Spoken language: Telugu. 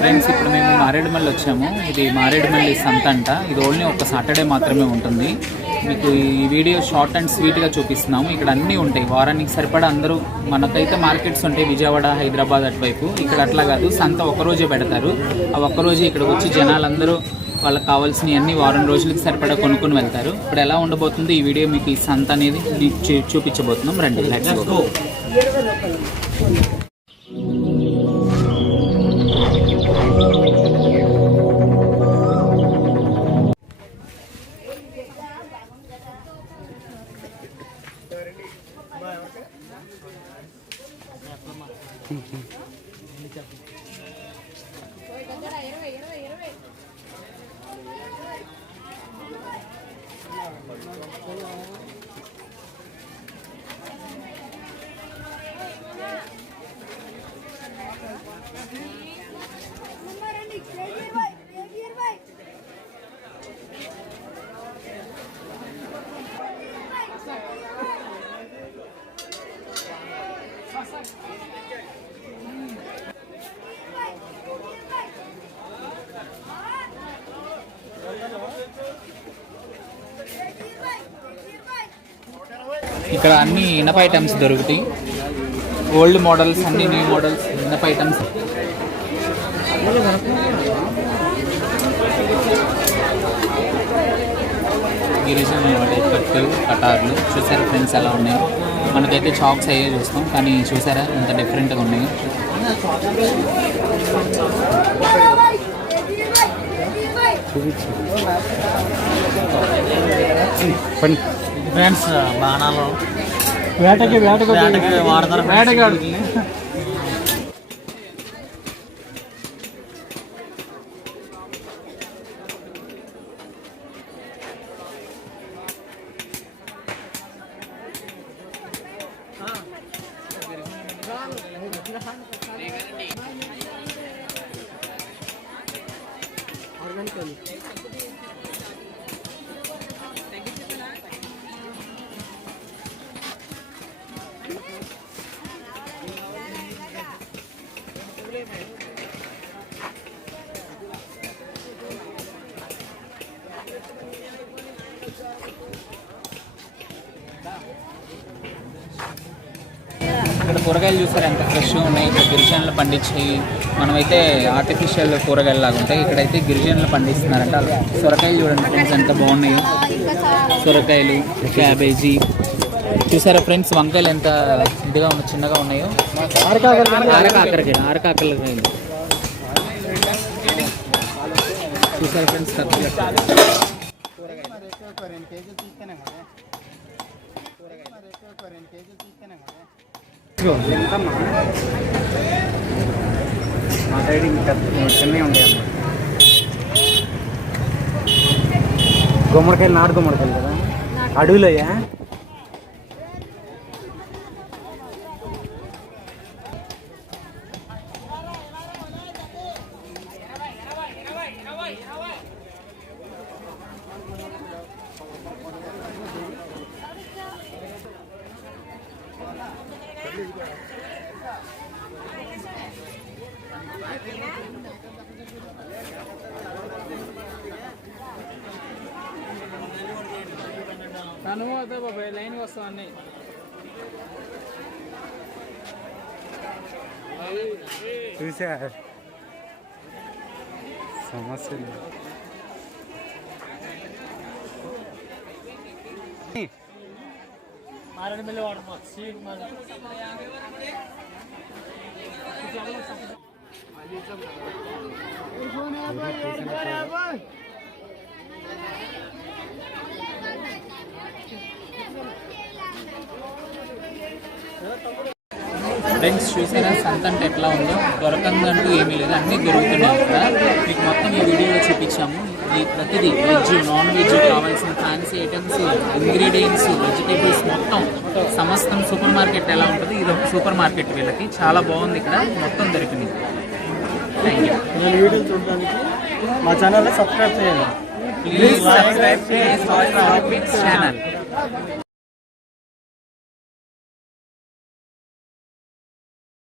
ఫ్రెండ్స్ ఇప్పుడు మేము మారేడుమల్లి వచ్చాము. ఇది మారేడుమల్లి సంత అంట. ఇది ఓన్లీ ఒక సాటర్డే మాత్రమే ఉంటుంది. మీకు ఈ వీడియో షార్ట్ అండ్ స్వీట్గా చూపిస్తున్నాము. ఇక్కడ అన్నీ ఉంటాయి. వారానికి సరిపడా అందరూ మనకైతే మార్కెట్స్ ఉంటాయి. విజయవాడ హైదరాబాద్ అటువైపు. ఇక్కడ అట్లా కాదు. సంత ఒకరోజే పెడతారు. ఆ ఒక్కరోజే ఇక్కడికి వచ్చి జనాలందరూ వాళ్ళకి కావాల్సినవి అన్ని వారం రోజులకి సరిపడా కొనుక్కొని వెళ్తారు. ఇప్పుడు ఎలా ఉండబోతుంది ఈ వీడియో మీకు ఈ సంత అనేది చూపించబోతున్నాం. రండి లెట్స్ గో Mm-hmm. ఇక్కడ అన్ని ఇనప ఐటమ్స్ దొరుకుతాయి. ఓల్డ్ మోడల్స్ అన్ని న్యూ మోడల్స్ ఇనప ఐటమ్స్ గిరిజన వాడే కట్లు కటార్లు చూసారా ఫ్రెండ్స్ ఎలా ఉన్నాయి? మనకైతే చాక్స్ అయ్యే చూస్తాం కానీ చూసారా ఇంత డిఫరెంట్గా ఉన్నాయో. ఫ్రెండ్స్ బాణాలు. వేటకి వేటకి వేటకి వాడతారు వేటకి ఆడుతుంది ఇక్కడ కూరగాయలు చూసారు ఎంత ఫ్రెష్గా ఉన్నాయి. ఇక్కడ గిరిజనులు పండించి మనమైతే ఆర్టిఫిషియల్ కూరగాయలు లాగా ఉంటాయి. ఇక్కడైతే గిరిజనులు పండిస్తున్నారంట. సొరకాయలు చూడండి ఫ్రెండ్స్ ఎంత బాగున్నాయో. సొరకాయలు క్యాబేజీ చూసారా ఫ్రెండ్స్ వంకాయలు ఎంత ఇదిగా ఉన్నాయి చిన్నగా ఉన్నాయో? ఆరకాకరకాయలు. ఆరకాకరకాయలు. చూసారా ఫ్రెండ్స్ మా సైడ్ ఇంకా చిన్నవి అమ్మా గుమ్మడికాయలు నాటు గుమ్మడికాయలు కదా. అడవిలోయా అనుభవం బాబాయ్ లైన్ వస్తాం అన్నీ. చూసా. సమస్య లేదు మారేడుమిల్లి వాడమా సీడ్ మాది ఫ్రెండ్స్ చూసారా? సంత అంటే ఎట్లా ఉందో? దొరకందంటూ ఏమీ లేదు. అన్నీ దొరుకుతున్నాయి ఇక్కడ మీకు మొత్తం ఈ వీడియోలో చూపించాము. ఈ ప్రతిదీ వెజ్ నాన్ వెజ్ కావాల్సిన ఫ్యాన్సీ ఐటమ్స్ ఇంగ్రీడియంట్స్ వెజిటేబుల్స్ మొత్తం సమస్తం సూపర్ మార్కెట్ ఎలా ఉంటుంది? ఇది ఒక సూపర్ మార్కెట్ వీళ్ళకి. చాలా బాగుంది ఇక్కడ. మొత్తం దొరికింది. నేను వీడియో చూడడానికి మా ఛానల్ సబ్స్క్రైబ్ చేయండి. Please subscribe channel